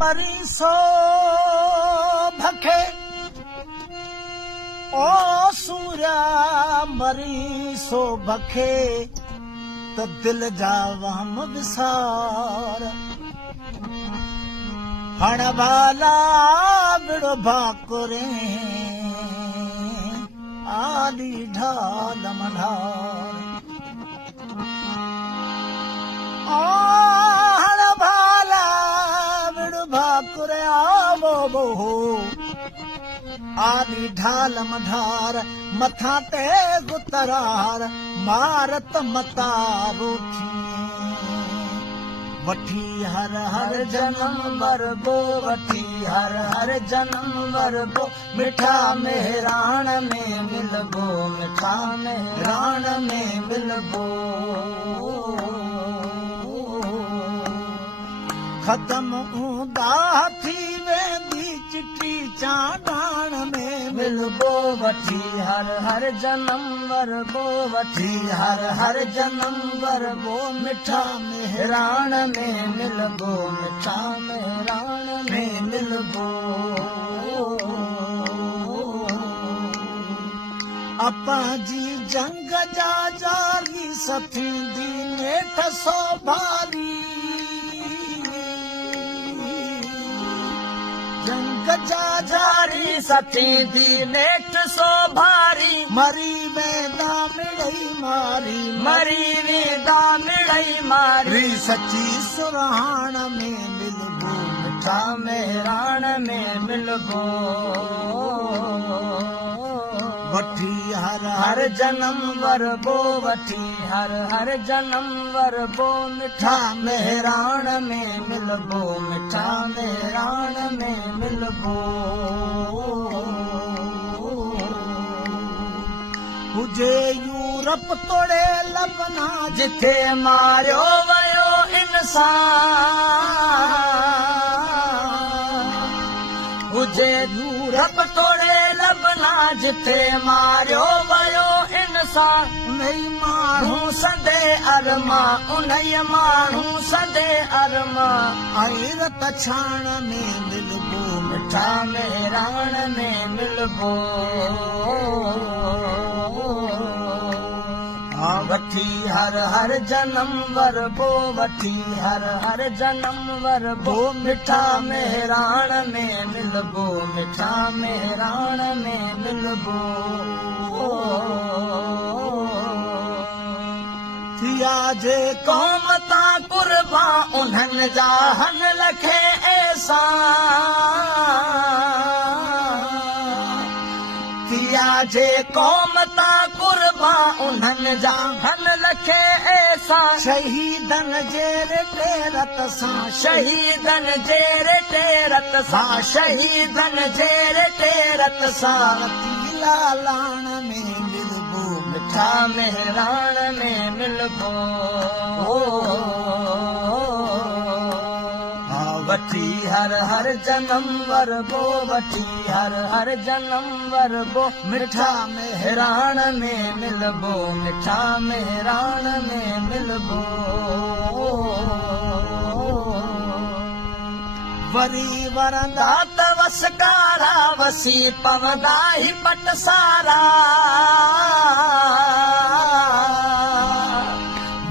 मरी सो भखे ओ सूर्या मरी सो भखे त दिल जा वहम विसार हण वाला बिड़ो भाकुरे आली ढाल मंढार हण वाला बिड़ो भाकुरे आवो बोहो आली ढाल मंढार मथा ते गुतरार मारत मतारो वठी हर हर जन्म वरबो वठी हर हर जन्म वरबो मिठा मेहरान में मिलबो मिठा मेहरान में मिलबो खत्म ऊंदा थी वेंदी चिट्ठी चांडाण में मिलबो वठी हर हर जन्म वरबो वठी हर हर जन्म वरबो मिठा मेहरान में मिलबो मिठा मेहरान में मिलबो अपा जी जंग जा जारी सथींदी नेठ सो भारी जंग जा जारी सथींदी नेठ सो भारी मरी वेंदा मिड़ई मारी मरी वेंदा मिड़ई मारी सची सुरहान में मिलबो मिठा मेहरान में मिलबो वठी हर हर जन्म वरबो वठी हर हर जन्म वरबो मिठा मेहरान में मिलबो मिठा मेहरान में मिलबो हुजे यूरप तोड़े लबना जिथे मारियो वयो इंसान हुजे यूरप तोड़े लबना जिथे मारियो वयो इंसान उन्ही माण्हू सदे अरमा उन्ही माण्हू सदे अरमा आयरत छाण में मिलबो मिठा मेहरान में मिलबो वठी हर हर जन्म वरबो वठी हर हर जन्म वरबो मिठा मेहरान में मिलबो मिठा मेहरान में मिलबो थिया जे कौम ता कुर्बा उन्हनि जा हन लखे ऐसा थिया जे कौम ता कुर्बा उन्हनि जा हन लखे ऐसा शहीदन जे तेरत सां शहीदन जे तेरत सां शहीदन जे तेरत सां तीला लाण में मिलबो मिठा मेहरान में मिलबो वठी हर हर जन्म वरबो वठी हर हर जन्म वरबो मिठा मेहरान में मिलबो मिठा मेहरान में मिलबो वरी वरंदा त वसकारा वसी पवंदा ही पट सारा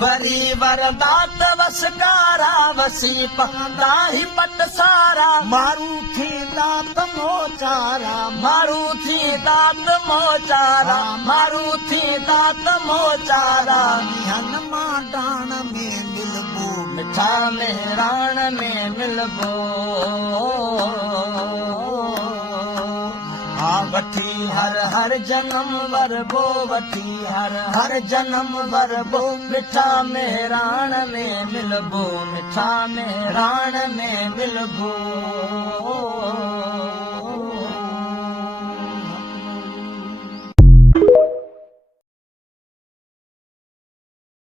वरी वरंदा त वसकारा वसी पवंदा ही पट सारा मारू थींदा त मोचारा मारू थींदा त मोचारा मारू थींदा त मोचारा हन मां डाण में मिलबो मिठा मेहरान में मिलबो वठी हर हर जन्म वरबो वठी हर हर जन्म वरबो मिठा मेहरान में मिलबो मिठा मेहरान में मिलबो